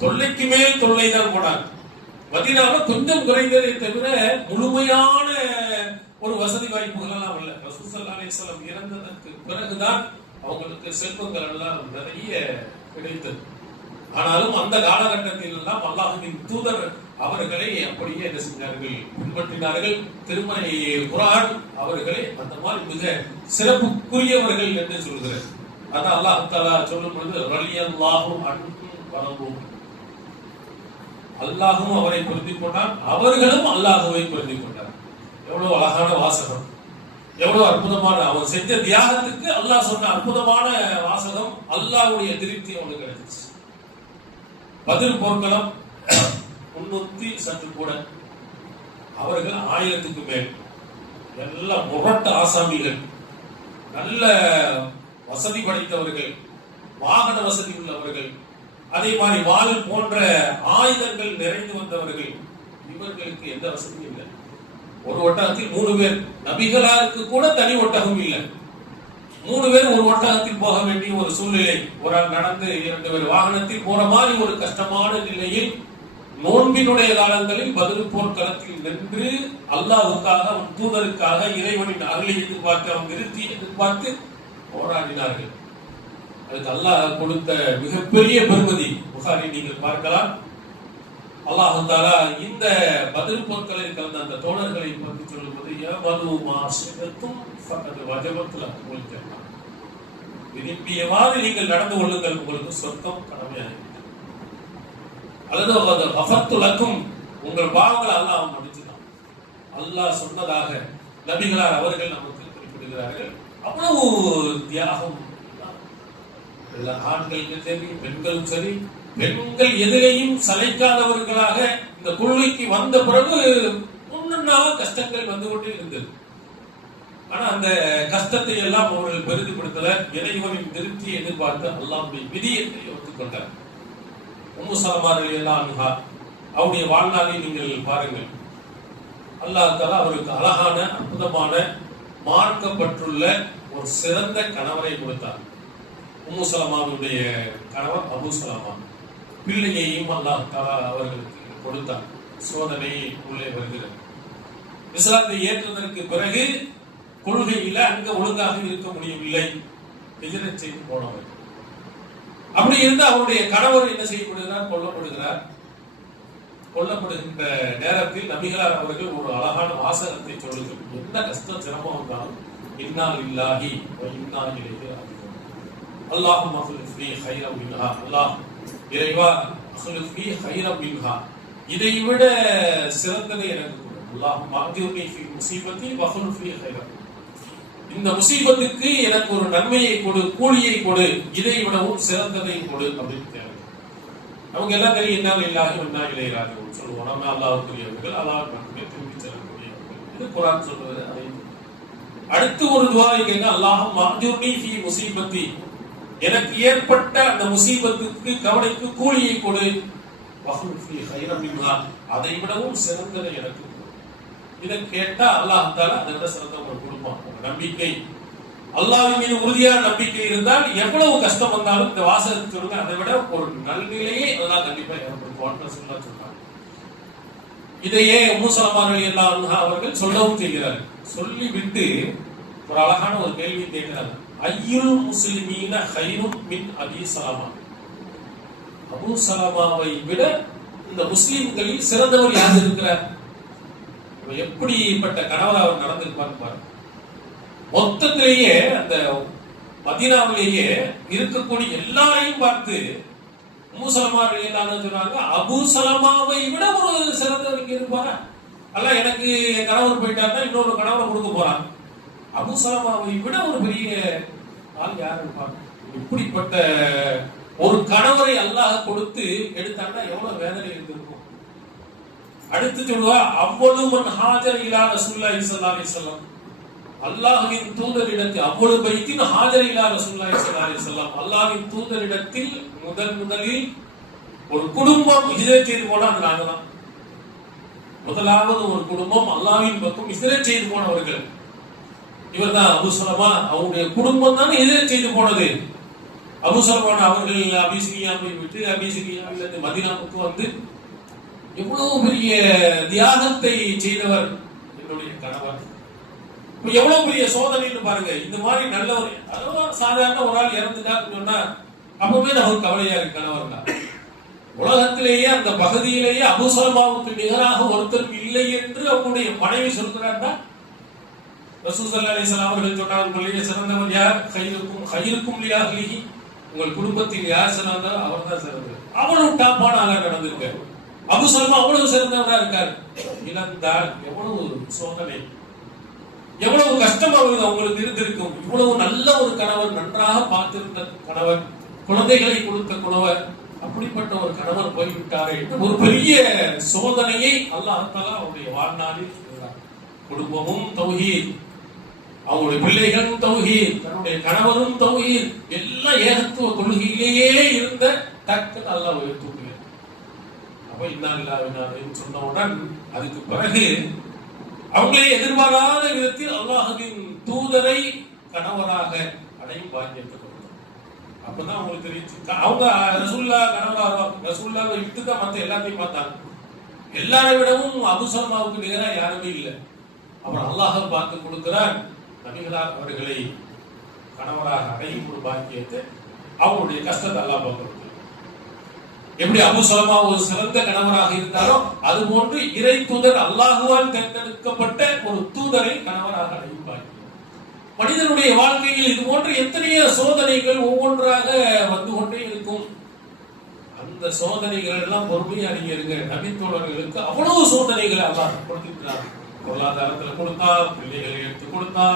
தொல்லைக்கு மேல் தொல்லை தான் போனாங்க. மதீனாவில் கொஞ்சம் குறைந்ததை தவிர முழுமையான ஒரு வசதி வாய்ப்புகள் எல்லாம் இல்லை. ரசூல் ஸல்லல்லாஹு அலைஹி வஸல்லம் இறந்ததற்கு பிறகுதான் அவங்களுக்கு செல்வங்கள் எல்லாம் நிறைய கிடைத்தது. ஆனாலும் அந்த காலகட்டத்தில் எல்லாம் அல்லாஹ்வின் தூதர் அவர்களை அப்படியே என்ன செஞ்சார்கள்? பின்பற்றினார்கள். திருமறை குர்ஆன் அவர்களை அந்த மாதிரி மிக சிறப்புக்குரியவர்கள் என்று சொல்கிறார். அதான் அல்லாஹ் தஆலா சொல்லும் பொழுது ரலியல்லாஹு அன்ஹு வரது, அல்லாஹும் அவரை பொருந்தி கொண்டான், அவர்களும் அல்லாஹுவை பொருந்தி கொண்டார். எவ்வளவு அழகான வாசகம், எவ்வளவு அற்புதமான, அவன் செஞ்ச தியாகத்துக்கு அல்லாஹ் சொன்ன அற்புதமான வாசகம். அல்லாஹ்வுடைய திருப்தி அவனுக்கு கிடைச்சிச்சு. பதில் போர்க்களம் 300 சற்று கூட, அவர்கள் 1000க்கு மேல், எல்லாம் முரட்ட ஆசாமிகள், நல்ல வசதி படைத்தவர்கள், வாகன வசதி உள்ளவர்கள், அதே மாதிரி வாள் போன்ற ஆயுதங்கள் நிறைந்து வந்தவர்கள். இவர்களுக்கு எந்த வசதியும் இல்லை. ஒரு ஒட்டகத்தில் 3 பேர், நபிகளாருக்கு கூட தனி ஒட்டகம் இல்லை. 3 பேர் ஒரு ஒட்டகத்தில் போக வேண்டிய ஒரு சூழ்நிலை. ஒரு ஆள் நடந்து 2 பேர் வாகனத்தில் போற மாதிரி ஒரு கஷ்டமான நிலையில் நோன்பினுடைய காலங்களில் பதில் போர்க்களத்தில் நின்று அல்லாஹ்வுக்காக, அவன் தூதருக்காக, இறைவனின் அருளை எதிர்பார்த்து, அவன் நிறுத்தி எதிர்பார்த்து போராடினார்கள். அதுக்கு அல்லாஹ் கொடுத்த மிகப்பெரிய பெருமதி புகாரி நீங்கள் பார்க்கலாம். அல்லாஹ் தஆலா இந்த பதில் போர்க்களில் கலந்த அந்த தோழர்களை பற்றி சொல்லும்போது யமலுமா ஷிதத்தும் ஃபகத் வஜபத் லக்கும் ஜன்னah, விரும்பியவாறு நீங்கள் நடந்து கொள்ளுங்கள், உங்களுக்கு சொர்க்கம் கடமையாகிறது. அல்லது கஃபர்து லக்கும், உங்கள் பாவங்களை அல்லாஹ் மன்னிச்சுட்டான். அல்லாஹ் சொன்னதாக நபிகளார் அவர்கள் நமக்கு குறிப்பிடுகிறார்கள். அவ்வளவு தியாகம். ஆண்களுக்கும் சரி, பெண்களும் சரி, பெண்கள் எதிரையும் சளைக்காதவர்களாக இந்த கொள்கைக்கு வந்த பிறகு முன்னாக கஷ்டங்கள் வந்து கொண்டே இருந்தது. ஆனா அந்த கஷ்டத்தை எல்லாம் அவர்கள் பெரிதுபடுத்தல. இறைவனின் திருப்தியை எதிர்பார்த்து அல்லாஹ்வுடைய விதியத்தை ஒத்துக்கொண்டார். உம்மு சலமா ரலியல்லாஹு அன்ஹா அவருடைய வாழ்நாளை நீங்கள் பாருங்கள். அல்லாஹ் தஆலா அவருக்கு அழகான, அற்புதமான, மார்க்கப்பட்டுள்ள ஒரு சிறந்த கணவரை கொடுத்தார். உம்மு சலமாவுடைய கணவர் அபூ சலமா. பிள்ளையையும் அல்லாஹ் தஆலா அவர்களுக்கு கொடுத்தார். சோதனை உள்ளே வருகிறது. இஸ்லாத்தை ஏற்றதற்கு பிறகு கொள்கையில அங்க ஒழுங்காக இருக்க முடியவில்லை. ஹிஜ்ரத் செய்து போனவர். அப்படி இருந்து அவருடைய கணவர் என்ன செய்யப்படுகிறார்? கொல்லப்படுகிறார். கொல்லப்படுகின்ற நேரத்தில் நபிகளார் அவர்கள் ஒரு அழகான வாசகத்தை சொல்லுங்கள். என்ன கஷ்டம் சிரமம் வந்தாலும் இன்னா லில்லாஹி வ இன்னா இலைஹி ராஜிஊன். அல்லாஹும்ம அக்லிஃப் லீ கைரம் மின்ஹா. அல்லாஹ் இறைவா அக்லிஃப் லீ கைரம் மின்ஹா. இதை விட சிறந்ததை எனக்கு கொடு. அல்லாஹும்ம அஜிர்னி ஃபீ முஸீபத்தி வ அக்லிஃப் லீ கைரம். இந்த முசீபத்துக்கு எனக்கு ஒரு நன்மையை கொடு, கூலியை கொடு, இதை விடவும் சிறந்ததை கொடு அப்படின்னு கேட்க. நமக்கு எல்லாம் தெரியும் இன்னா லில்லாஹி வ இன்னா இலைஹி ராஜிஊன் சொல்லுவோம். நம்ம அல்லாஹ்வுக்குரியவர்கள், அல்லாஹ் மட்டுமே திரும்பி செல்லக்கூடியவர்கள். இது குர்ஆன் சொல்றது. அதை அடுத்து ஒரு துஆ கேட்க, அல்லாஹும்ம அஜிர்னி ஃபீ முஸீபத்தி. எனக்கு ஏற்பட்ட அந்த முசீபத்துக்கு கவலைக்கு கூலியை கொடு. வஹ்லுஃப் லீ கைரம் மின்ஹா. அதை விடவும் சிறந்ததை எனக்கு கொடு. இதை கேட்டா அல்லாஹ் தஆலா அதை விட சிறந்த ஒரு கொடுப்பான். நம்பிக்கை, அல்லாஹ்வின் மீது உறுதியான நம்பிக்கை இருந்தால் எவ்வளவு கஷ்டம் வந்தாலும் இந்த வாசகத்தை சொல்லுங்க, அதை விட ஒரு நல்நிலையை அல்லாஹ் கண்டிப்பா ஏற்படுத்துவான்னு சொல்றாங்க. இதையே உம்மு சலமா ரலியல்லாஹு அன்ஹா அவர்கள் சொல்லவும் செய்கிறார்கள். சொல்லிவிட்டு ஒரு அழகான ஒரு கேள்வி கேட்கிறாங்க. ஐயுல் முஸ்லிமீன கைரும் மின் அபீ சலமா. அபூ சலமாவை விட இந்த முஸ்லிம்களில் சிறந்தவர் யார் இருக்கிறார்? எப்படிப்பட்ட கணவர் அவர் நடந்திருப்பார் பாருங்க. மொத்தத்திலேயே அந்த மதீனாவிலேயே இருக்கக்கூடிய எல்லாரையும் பார்த்து உம்மு சலமா ரலியல்லாஹு சொல்றாங்க, அபூ சலமாவை விட ஒரு சிறந்தவர் இங்க இருப்பாரா? அல்ல, எனக்கு என் கணவர் போயிட்டாருன்னா இன்னொரு கணவரை கொடுக்க போறான். அபூ சலமாவை விட ஒரு பெரிய ஆள் யார் இருப்பாங்க? இப்படிப்பட்ட ஒரு கணவரை அல்லாஹ் கொடுத்து எடுத்தாண்டா எவ்வளவு வேதனை இருந்திருக்கும். அடுத்து சொல்லுவா, அவ்வளவு மன் ஹாஜர் இலா ரசூலுல்லாஹி ஸல்லல்லாஹு அலைஹி வஸல்லம். அல்லாஹ்வின் தூதரிடத்தில் அவ்வளவு பைத்தின் ஹாஜர் இலா ரசூலுல்லாஹி ஸல்லல்லாஹு அலைஹி வஸல்லம். அல்லாஹ்வின் தூதரிடத்தில் முதலில் ஒரு குடும்பம் ஹிஜ்ரத் செய்து போனா அது நாங்க தான். முதலாவது ஒரு குடும்பம் அல்லாஹ்வின் பக்கம் ஹிஜ்ரத் செய்து போனவர்கள் இவர்தான் அபூ சலமா. அவருடைய குடும்பம் தான் ஹிஜ்ரத் செய்து போனது. அபூ சலமா அவர்கள் அபிசினியாவை விட்டு அபிசினியாவிலிருந்து மதீனாவுக்கு வந்து எவ்வளவு பெரிய தியாகத்தை செய்தவர் என்னுடைய கணவர். எவ்வளவு பெரிய சோதனைன்னு பாருங்க. இந்த மாதிரி நல்லவர், அதாவது சாதாரண ஒரு ஆள் இறந்துட்டான்னு சொன்னா அப்பவே நமக்கு கவலையா இருக்கு. கணவர்னா உலகத்திலேயே அந்த பகுதியிலேயே அபூ சலமாவுக்கு நிகராக ஒருத்தர் இல்லை என்று அவருடைய மனைவி சொல்கிறார்னா, ரசூல் ஸல்லல்லாஹு அலைஹி வஸல்லம் அவர்கள் சொன்னார்கள், சிறந்தவர் யார்? கைருக்கும் லி அஹ்லிஹி. உங்கள் குடும்பத்தில் யார் சிறந்தவர்? அவர் தான் சிறந்தவர். அவ்வளவு டாப்பான ஆளா நடந்திருக்காரு. அபூ சலமா அவ்வளவு சிறந்தவரா இருக்காரு. இழந்தால் எவ்வளவு சோதனை, எவ்வளவு கஷ்டம் அவங்களுக்கு இருந்திருக்கும். இவ்வளவு நல்ல ஒரு கணவர், நன்றாக பார்த்திருந்த கணவர், குழந்தைகளை கொடுத்த கணவர், அப்படிப்பட்ட ஒரு கணவர் போய்விட்டாரே என்று ஒரு பெரிய சோதனையை அல்லாஹ் தஆலா அவருடைய வாழ்நாளில் செய்தார். குடும்பமும் தௌஹீத், அவங்களுடைய பிள்ளைகளும் தௌஹீத், தன்னுடைய கணவரும் தௌஹீத், எல்லாம் ஏகத்துவ கொள்கையிலேயே இருந்த டக்குன்னு அல்லாஹ் உயர்த்துகிறார். அப்ப இன்னா லில்லாஹி வ இன்னா இலைஹி சொன்னவுடன் அதுக்கு பிறகு அவங்களே எதிர்பாராத விதத்தில் அல்லாஹ்வின் தூதரை கணவராக அடையும் பாக்கியத்தை கொடுத்தார். அப்பதான் அவங்களுக்கு தெரிஞ்சு அவங்க ரசூலுல்லாஹ் கணவராக, ரசூலுல்லாஹை விட்டு தான் மற்ற எல்லாத்தையும் பார்த்தாங்க. எல்லாரை விடவும் அபூ சலமாவுக்கு நிகராக யாருமே இல்லை. அப்புறம் அல்லாஹ் பார்த்து கொடுக்கிறார். நபிகளார் அவர்களை கணவராக அடையும் ஒரு பாக்கியத்தை, அவங்களுடைய கஷ்டத்தை அல்லாஹ் பார்க்கிறார். எப்படி அபூ சலமா ஒரு சிறந்த கணவராக இருந்தாரோ அது போன்று இறை தூதர் அல்லாஹுவால் தேர்ந்தெடுக்கப்பட்ட ஒரு தூதரை கணவராக அடையும் பாக்கியம். மனிதனுடைய வாழ்க்கையில் இது போன்ற எத்தனையோ சோதனைகள் ஒவ்வொன்றாக வந்து கொண்டே இருக்கும். அந்த சோதனைகள் எல்லாம் பொறுமையா நீங்க இருங்க. நபித்தோழர்களுக்கு அவ்வளவு சோதனைகளை அல்லாஹ் கொடுத்திருக்கிறார். பொருளாதாரத்தில் கொடுத்தா, பிள்ளைகளை எடுத்து கொடுத்தா,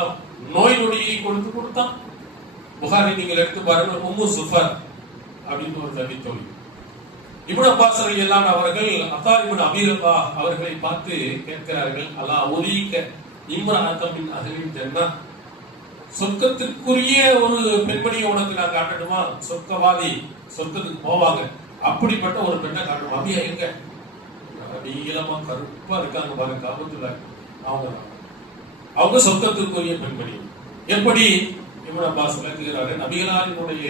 நோய் நொடியை கொடுத்தான். புகாரி நீங்கள் எடுத்து பாருங்க, உம்மு சுஃபர் அப்படின்னு ஒரு நபித்தோழி. இப்னு அப்பாஸ் ரலியல்லாஹு அவர்கள் அத்தா இப்னு அபீ ரபாஹ் அவர்களை பார்த்து கேட்கிறார்கள், அல்லா உரீக இம்ரஅத்தம் மின் அஹ்லில் ஜன்னah. சொர்க்கத்திற்குரிய ஒரு பெண்மணியை உனக்கு நான் காட்டணுமா? சொர்க்கவாதி, சொர்க்கத்துக்கு போவாங்க, அப்படிப்பட்ட ஒரு பெண்ணை காட்டணும். அபியா எங்க? நீளமா கருப்பா இருக்காங்க பாருங்க, காபத்துல்லாஹ். அவங்க சொர்க்கத்திற்குரிய பெண்மணி. எப்படி? இப்னு அப்பாஸ் விளக்குகிறார்கள், நபிகளாரினுடைய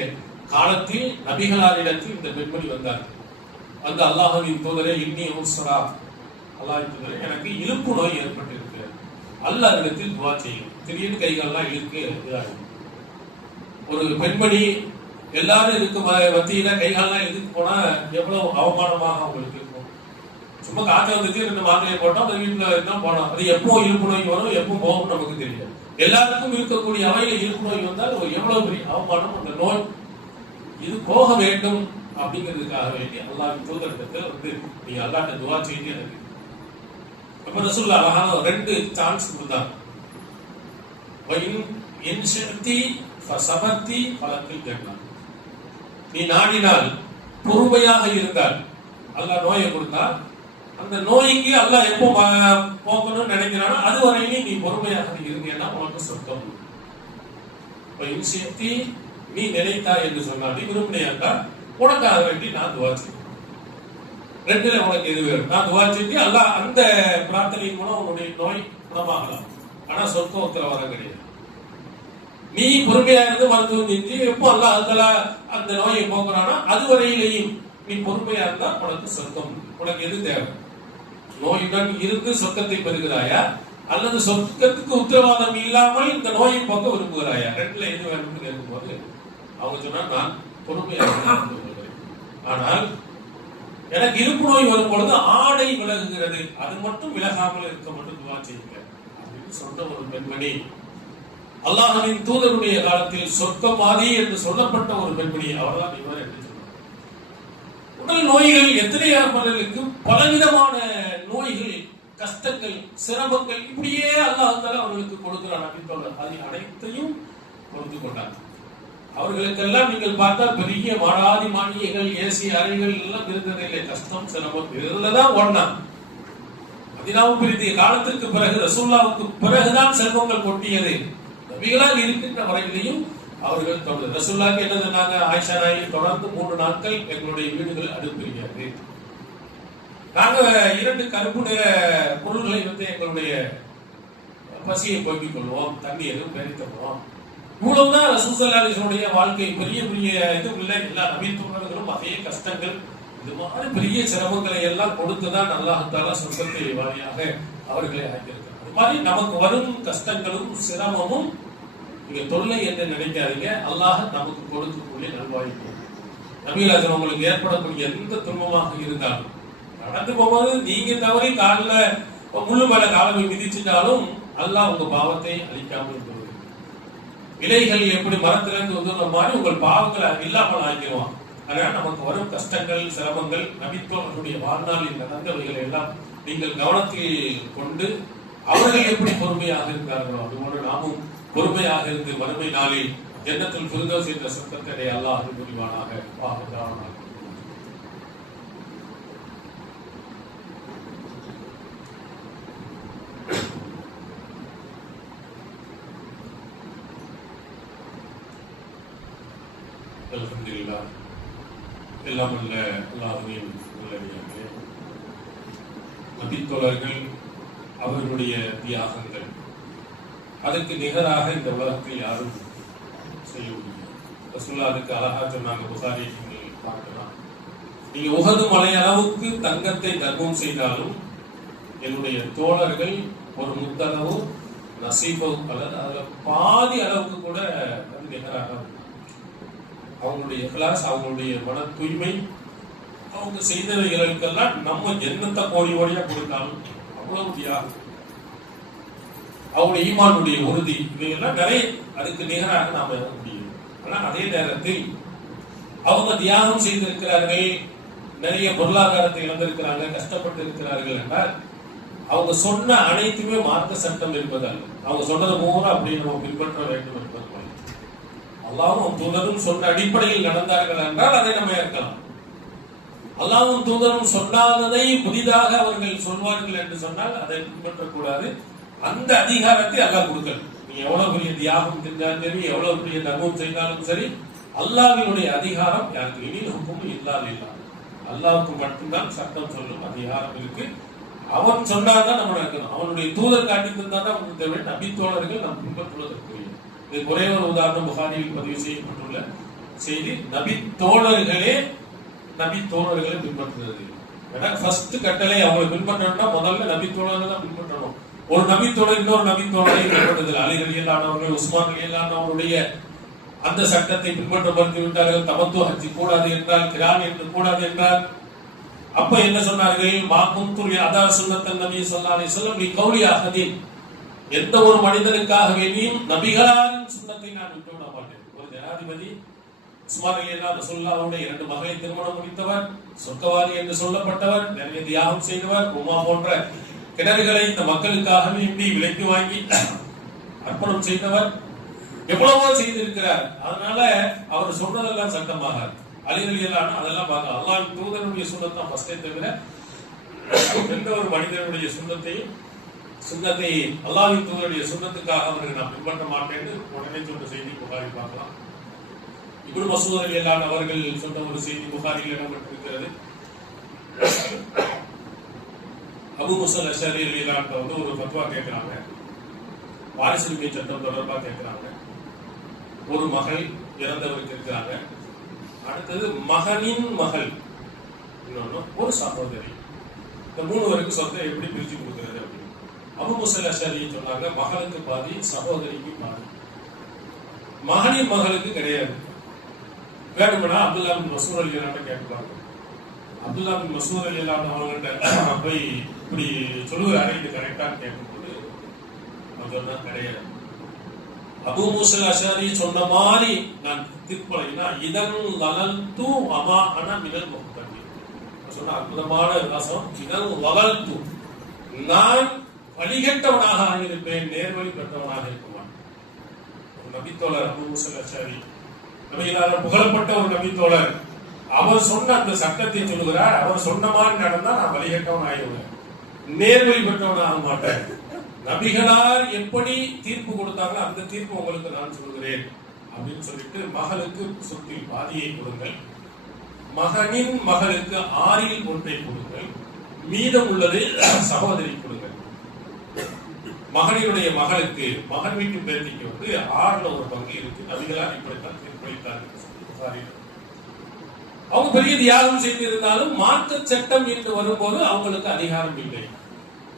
காலத்தில் நபிகளாரிடத்தில் இந்த பெண்மணி வந்தார். அந்த அல்லாஹ்வின் தூதரே, இன்னி உஸ்ரா, அல்லாஹ்வின் தூதரே, எனக்கு இழுப்பு நோய் ஏற்பட்டிருக்கு, அல்லாஹ்விடத்தில் துஆ செய்யும். திடீர்னு கைகாலெல்லாம் இழுக்கு இதாகும். ஒரு பெண்மணி எல்லாரும் இருக்கு மத்தியில கைகாலெல்லாம் இழுக்கு போனா எவ்வளவு அவமானமாக அவங்களுக்கு இருக்கும். சும்மா காய்ச்சல் வந்துச்சு, 2 மாத்திரையை போட்டோம், அந்த வீட்டுல இருந்தா போனோம். அது எப்போ இழுப்பு நோய் வரும், எப்போ போகும் நமக்கு தெரியாது. எல்லாருக்கும் இருக்கக்கூடிய அவையில இழுப்பு நோய் வந்தால் எவ்வளவு பெரிய அவமானம். அந்த நோய் இது போக வேண்டும் அப்படிங்கிறதுக்காக வேண்டி அல்லாஹ்வின் தூதரிடத்தில் வந்து நீங்க அல்லாஹ்ட்ட துஆ செய்து எனக்கு. அப்ப ரசூலுல்லாஹ் அழகான 2 சான்ஸ் கொடுத்தாங்க. இன் ஷிஅதி ஃபஸபதி ஃபலக்கில் ஜன்னah. நீ நாடினால், பொறுமையாக இருந்தால், அல்லாஹ் நோயை கொடுத்தா அந்த நோய்க்கு அல்லாஹ் எப்போ போகணும்னு நினைக்கிறானோ அது வரையிலும் நீ பொறுமையாக இருந்தீங்கன்னா உனக்கு சொர்க்கம். இன் ஷிஅதி, நீ நினைத்தா என்று சொன்னால், நீ விரும்பினையாண்டா உனக்காக வேண்டி நான் துஆ செய்வேன். 2ல உனக்கு எது வேணும்? நான் துஆ செஞ்சு அல்லாஹ் அந்த பிரார்த்தனையின் மூலம் உன்னுடைய நோய் குணமாகலாம். ஆனா சொர்க்கம் உத்தரவாதம் கிடையாது. நீ பொறுமையா இருந்து மருத்துவம் செஞ்சு எப்போ அல்லாஹ் அந்த நோயை போக்குறானோ அதுவரையிலையும் நீ பொறுமையா இருந்தா உனக்கு சொர்க்கம். உனக்கு எது தேவை? நோயுடன் இருந்து சொர்க்கத்தை பெறுகிறாயா, அல்லது சொர்க்கத்துக்கு உத்தரவாதம் இல்லாமல் இந்த நோயை போக்க விரும்புகிறாயா? 2ல எது வேணும்னு கேட்கும்போது அவங்க சொன்னா, நான் பொறுமையாக. ஆனால் எனக்கு இருப்பு நோய் வரும் பொழுது ஆடை விலகுகிறது, அது மட்டும் விலகாமல் இருக்க மட்டும் துஆ செய்யுங்க அப்படின்னு சொன்ன ஒரு பெண்மணி, அல்லாஹ்வின் தூதருடைய காலத்தில் சொர்க்கவாதி என்று சொல்லப்பட்ட ஒரு பெண்மணி, அவர்தான் இவர் என்று சொன்னார். உடல் நோய்கள் எத்தனையாளர்களுக்கு பலவிதமான நோய்கள், கஷ்டங்கள், சிரமங்கள் இப்படியே அல்லாஹ் தஆலா அவர்களுக்கு கொடுக்கிறான். அதை அனைத்தையும் கொடுத்து கொண்டார். அவர்களுக்கெல்லாம் நீங்கள் பார்த்தால் பெரிய மாடாதி மாளிகைகள், ஏசி அறைகள் எல்லாம் இருந்ததே இல்லை. கஷ்டம், சிரமம் இருந்ததான் ஒண்ணா. மதீனாவுக்கு பிரித்திய காலத்திற்கு பிறகு, ரசூலுல்லாஹ்வுக்கு பிறகுதான் செல்வங்கள் கொட்டியது. நபிகளால் இருக்கின்ற வரையிலையும் அவர்கள் தொடர்ந்து ரசூலுல்லாஹ்க்கு என்ன சொன்னாங்க? ஆயிஷா நாயகி தொடர்ந்து 3 நாட்கள் எங்களுடைய வீடுகள் அடுப்பிருக்கிறது. நாங்க 2 கருப்பு நிற பொருள்களை வந்து எங்களுடைய பசியை போக்கிக் கொள்வோம், தண்ணி எதுவும் பேரி தருவோம். இவ்வளவுதான் ரசூல் ஸல்லல்லாஹு அலைஹி வஸல்லம் வாழ்க்கை. பெரிய பெரிய இது இல்லை. எல்லா நபி தோழர்களும் அதே கஷ்டங்கள், இது மாதிரி பெரிய சிரமங்களை எல்லாம் கொடுத்துதான் அல்லாஹ் தஆலா சொர்க்கத்தை வாரியாக அவர்களை ஆக்கியிருக்கிறார். அது மாதிரி நமக்கு வரும் கஷ்டங்களும் சிரமமும் நீங்க தொல்லை என்று நினைக்காதீங்க. அல்லாஹ் நமக்கு கொடுக்கக்கூடிய நல்வாய்ப்பு. நபிகளார் உங்களுக்கு ஏற்படக்கூடிய எந்த துன்பமாக இருந்தாலும், நடந்து போகும்போது நீங்க தவறி காலில் முள்ளு மேல காலை மிதிச்சிட்டாலும் அல்லாஹ் உங்க பாவத்தை அழிக்காமல் இருக்கிறது. இலைகள் எப்படி மரத்திலிருந்து உதிர்ற மாதிரி உங்கள் பாவங்களை இல்லாமல் ஆக்கிடுவான். அதனால நமக்கு வரும் கஷ்டங்கள், சிரமங்கள், நபித்தோர்களுடைய வாழ்நாளில் நடந்தவைகளை எல்லாம் நீங்கள் கவனத்தில் கொண்டு அவர்கள் எப்படி பொறுமையாக இருக்கிறார்களோ அதுபோல நாமும் பொறுமையாக இருந்து வறுமை நாளில் ஜன்னத்துல் ஃபிர்தௌஸ் என்ற சொர்க்கத்தை அல்லாஹ் அருள் புரிவானாக. வாஹ்தானா. அல்ஹம்துலில்லாஹ். எல்லாம் வல்ல அல்லாஹ்வின் நல்லடியார்களே, நபித்தோழர்கள் அவர்களுடைய தியாகங்கள் அதுக்கு நிகராக இந்த உலகத்தில் யாரும் செய்ய முடியும். ரசூலுல்லாஹ் அதுக்கு அழகா சொன்னாங்க. புகாரி நீங்கள் பார்க்கலாம். நீங்க உஹது மலை அளவுக்கு தங்கத்தை தர்மம் செய்தாலும் என்னுடைய தோழர்கள் ஒரு முத்தளவு நசீபு அல்லது அதுல பாதி அளவுக்கு கூட அது நிகராக அவங்களுடைய இஹ்லாஸ், அவங்களுடைய மன தூய்மை, அவங்க செய்தவைகளுக்கெல்லாம் நம்ம என்னத்தை கோடி கோடியா கொடுத்தாலும் அவ்வளவு தியாகம், அவங்களுடைய ஈமானுடைய உறுதி, இவையெல்லாம் நிறைய அதுக்கு நிகராக நாம முடியும். ஆனா அதே நேரத்தில் அவங்க தியாகம் செய்திருக்கிறார்கள், நிறைய பொருளாதாரத்தை இழந்திருக்கிறாங்க, கஷ்டப்பட்டு இருக்கிறார்கள் என்றால் அவங்க சொன்ன அனைத்துமே மார்க்க சட்டம் இருப்பதால் அவங்க சொன்னது பூரா அப்படி நம்ம பின்பற்ற வேண்டும் என்பது அல்லாஹ்வும் தூதரும் சொன்ன அடிப்படையில் நடந்தார்கள் என்றால் அதை நம்ம ஏற்கலாம். அல்லாஹ்வும் தூதரும் சொல்லாததை புதிதாக அவர்கள் சொல்வார்கள் என்று சொன்னால் அதை பின்பற்றக்கூடாது. அந்த அதிகாரத்தை அல்லாஹ் கொடுக்கல. நீ எவ்வளவு பெரிய தியாகம் செஞ்சாலும் சரி, எவ்வளவு பெரிய தர்மம் செய்தாலும் சரி, அல்லாஹ்வினுடைய அதிகாரம் யாருக்கு இனி ஹுக்கும் இல்லாத இல்லா, அல்லாஹ்வுக்கு மட்டும்தான் சட்டம் சொல்லும் அதிகாரம் இருக்கு. அவன் சொன்னாதான் நம்ம நடக்கணும். அவனுடைய தூதர் காட்டி தந்தாதான் நமக்கு தேவை. நபித்தோழர்கள் நாம் பின்பற்றுவதற்குரிய இது ஒரே ஒரு உதாரணம் புகாரியில் பதிவு செய்யப்பட்டுள்ள செய்தி. நபி தோழர்களே பின்பற்றுறது. ஏன்னா ஃபர்ஸ்ட் கட்டளை அவங்களை பின்பற்றணும்னா முதல்ல நபி தோழர்கள் தான் பின்பற்றணும். ஒரு நபி தோழர் இன்னொரு நபி தோழரை பின்பற்றுதல். அலி ரலியல்லாஹு உஸ்மான் ரலியல்லாஹு அந்த சட்டத்தை பின்பற்ற மறுத்து விட்டார்கள். தமத்து ஹஜ்ஜி கூடாது என்றால், கிரான் என்று கூடாது என்றால், அப்ப என்ன சொன்னார்கள்? மாகுந்துல் அதா சுன்னத்தன் நபி ஸல்லல்லாஹு அலைஹி வஸல்லம் லி கௌலி அஹதின், எந்த ஒரு மனிதனுக்காக வேண்டியும் நபிகளாரின் சுன்னத்தை நான் விட்டுவிட மாட்டேன். ஒரு ஜனாதிபதி உஸ்மான் ரலியல்லாஹு ரசூலுல்லாஹ்வுடைய 2 மகளை திருமணம் முடித்தவர், சொர்க்கவாதி என்று சொல்லப்பட்டவர், நிறைய தியாகம் செய்தவர், உமா போன்ற கிணறுகளை இந்த மக்களுக்காக வேண்டி விலைக்கு வாங்கி அர்ப்பணம் செய்தவர், எவ்வளவோ செய்திருக்கிறார். அதனால அவர் சொன்னதெல்லாம் சட்டமாக. அலி ரலியல்லாஹு அதெல்லாம் பார்க்க அல்லாஹ்வின் தூதருடைய சுன்னத்தை தான் ஃபர்ஸ்டே தவிர எந்த ஒரு மனிதனுடைய சுன்னத்தை அல்லாஹ்வின் தூதருடைய சுன்னத்துக்காக அவர்கள் நான் பின்பற்ற மாட்டேன்னு உடனே சொன்ன செய்தி புகாரி பார்க்கலாம். இப்னு மஸ்ஊத் ரலியல்லாஹு அவர்கள் சொன்ன ஒரு செய்தி புகாரியில் இடம்பெற்றிருக்கிறது. அபூ மூஸா அல்-அஷ்அரி ரலியல்லாஹு வந்து ஒரு ஃபத்வா கேட்கிறாங்க. வாரிசுரிமை சட்டம் தொடர்பாக கேட்கிறாங்க. ஒரு மகள் இறந்தவருக்கு இருக்கிறாங்க, அடுத்தது மகனின் மகள், இன்னொன்னு ஒரு சகோதரி. இந்த 3 பேருக்கு சொத்தை எப்படி பிரிச்சு கொடுக்கிறது அப்படின்னு அபூ மூஸா அல்-அஷ்அரி சொன்னாங்க, மகளுக்கு பாதி, சகோதரிக்கு பாதி. மகனின் மகளுக்கு கிடையாது. வேணும்னா அப்துல்லா பின் மஸ்ஊத் ரலியல்லாஹு கேட்பாங்க. அப்துல்லா பின் மஸ்ஊத் ரலியல்லாஹு அவங்கள்ட்ட போய் இப்படி சொல்லுவாரு, இது கரெக்டான்னு கேட்கும்போது அவர் சொன்னா கிடையாது. அபூ மூஸா அல்-அஷ்அரி சொன்ன மாதிரி நான் தீர்ப்பளினா இதன் லலல்து அமா அன மினல் முஹ்தமி சொன்ன அற்புதமான வாசம். இதன் லலல்து, நான் வழிகட்டவனாக ஆகியிருப்பேன், நேர்வழி பெற்றவனாக இருக்குவான். ஒரு நபித்தோழர் அபூ மூஸா அல்-அஷ்அரி நபிகளால் புகழப்பட்ட ஒரு நபித்தோழர். அவர் சொன்ன அந்த சட்டத்தை சொல்லுகிறார். அவர் சொன்ன மாதிரி நடந்தா நான் வழிகட்டவன் ஆகிடுவேன், நேர்வழி பெற்றவன் ஆக மாட்டேன். நபிகளார் எப்படி தீர்ப்பு கொடுத்தாங்களோ அந்த தீர்ப்பு உங்களுக்கு நான் சொல்கிறேன் அப்படின்னு சொல்லிட்டு, மகளுக்கு சொத்தில் பாதியை கொடுங்கள், மகனின் மகளுக்கு 6இல் 1 கொடுங்கள், மீதம் உள்ளது சகோதரி கொடுங்கள். மகனினுடைய மகளுக்கு, மகன் வீட்டு பேத்திக்கு வந்து 6ல் 1 பங்கு இருக்கு. நபிகளார் இப்படித்தான் தீர்ப்பளித்தார்கள். அவங்க பெரிய தியாகம் செய்திருந்தாலும் மாற்று சட்டம் என்று வரும்போது அவங்களுக்கு அதிகாரம் இல்லை.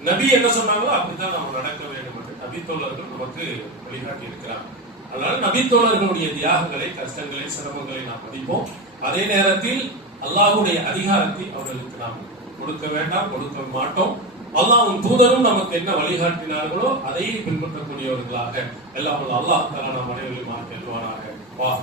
நபி என்ன சொன்னாங்களோ அப்படித்தான் நம்ம நடக்க வேண்டும் என்று நபித்தோழர்கள் நமக்கு வழிகாட்டி இருக்கிறார். அதனால நபித்தோழர்களுடைய தியாகங்களை, கஷ்டங்களை, சிரமங்களை நாம் மதிப்போம். அதே நேரத்தில் அல்லாஹ்வுடைய அதிகாரத்தை அவர்களுக்கு நாம் கொடுக்க வேண்டாம், கொடுக்க மாட்டோம். அல்லாஹ்வின் தூதரும் நமக்கு என்ன வழிகாட்டினார்களோ அதை பின்பற்றக்கூடியவர்களாக எல்லாம் அல்லாஹ் தஆலா நம் அனைவரையும் ஆக்கிடுவானாக. வாஹ்